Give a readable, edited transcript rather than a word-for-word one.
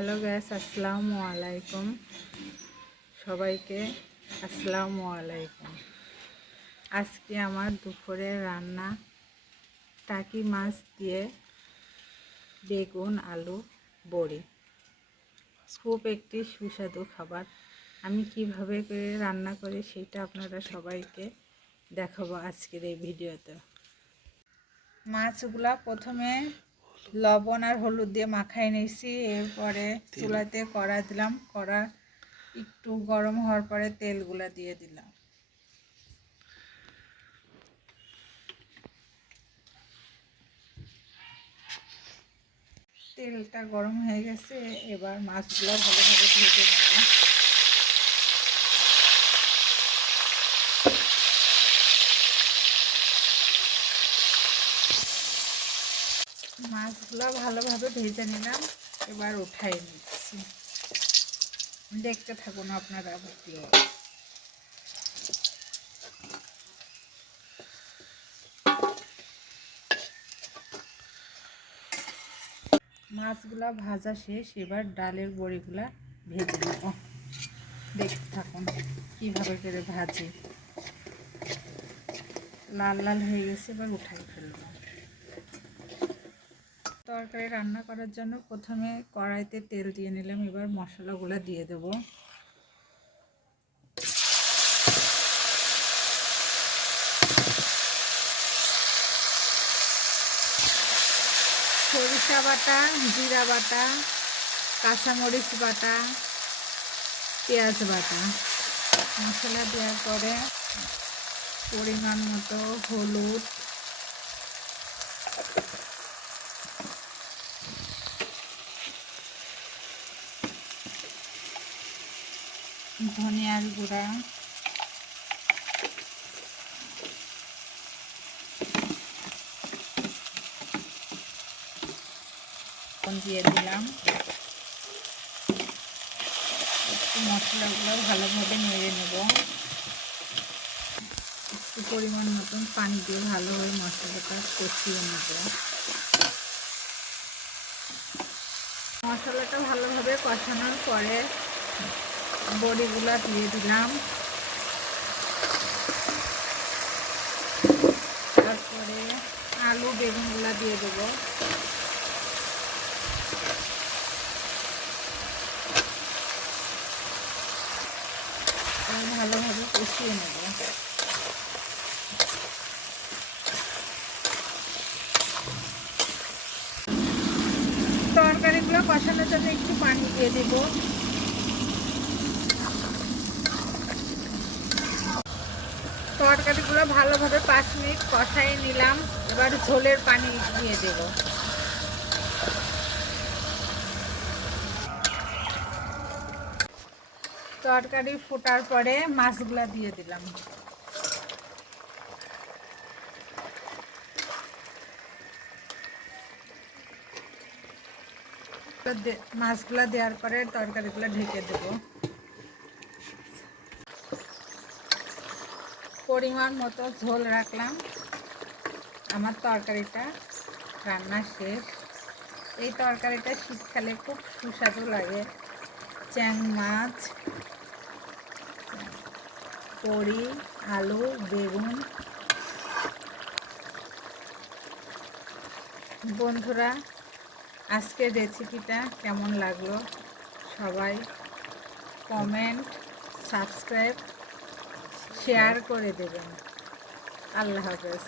Hello gas, আসসালামু আলাইকুম। সবাইকে আসসালামু আলাইকুম। আজকে আমার দুপুরে রান্না টাকি মাছ দিয়ে বেগুন আলু বড়ি। খুব একটি সুস্বাদু খাবার। আমি কিভাবে করে রান্না করি সেটা আপনারা সবাইকে দেখাবো আজকের এই ভিডিওতে। মাছগুলা প্রথমে লবণ আর হলুদ দিয়ে মাখাই নিয়েছি। এরপরে চুলাতে কড়া দিলাম। কড়া একটু গরম হওয়ার পরে তেলগুলা দিয়ে দিলাম। তেলটা গরম হয়ে গেছে, এবার মাছগুলো ভালোভাবে ভেজে নেব। মাছগুলো ভালোভাবে ভেজে নিলাম, এবার উঠাই নিচ্ছি। দেখতে থাকুন আপনারা ভিডিও। মাছগুলা ভাজা শেষ, এবার ডালের বড়িগুলা ভেজে নেব। দেখতে থাকুন কিভাবে করে ভাজি। লাল লাল হয়ে গেছে, এবার উঠাই ফেললাম। তরকারি রান্না করার জন্য প্রথমে কড়াইতে তেল দিয়ে নিলাম। এবার মশলাগুলো দিয়ে দেব। সরিষা বাটা, জিরা বাটা, কাঁচামরিচ বাটা, পেঁয়াজ বাটা। মশলা দেওয়ার পরে পরিমাণ মতো হলুদ, ধনিয়ার গুঁড়া, দিয়ে দিলাম। একটু মশলাগুলো ভালোভাবে নেড়ে নেব। একটু পরিমাণ মতন পানি দিয়ে ভালোভাবে মশলাটা কষিয়ে নেব। মশলাটা ভালোভাবে কষানোর পরে বড়িগুলা দিয়ে দিলাম। তারপরে আলু বেগুনগুলা দিয়ে দেবো। ভালোভাবে কষিয়ে নেব। তরকারিগুলো কষানোর জন্য একটু পানি দিয়ে দেব। তরকারিগুলো ভালোভাবে 5 মিনিট কষাই নিলাম। এবার ঝোলের পানি দিয়ে দেব। তরকারি ফোটার পরে মাছগুলা দিয়ে দিলাম। মাছগুলা দেওয়ার পরে তরকারিগুলো ঢেকে দেব। পরিমাণ মতো ঝোল রাখলাম। আমার তরকারিটা রান্না শেষ। এই তরকারিটা শীতকালে খুব সুস্বাদু লাগে। চ্যাং মাছ, বড়ি, আলু, বেগুন। বন্ধুরা, আজকের রেসিপিটা কেমন লাগলো সবাই কমেন্ট, সাবস্ক্রাইব, শেয়ার করে দেবেন। আল্লাহ হাফেজ।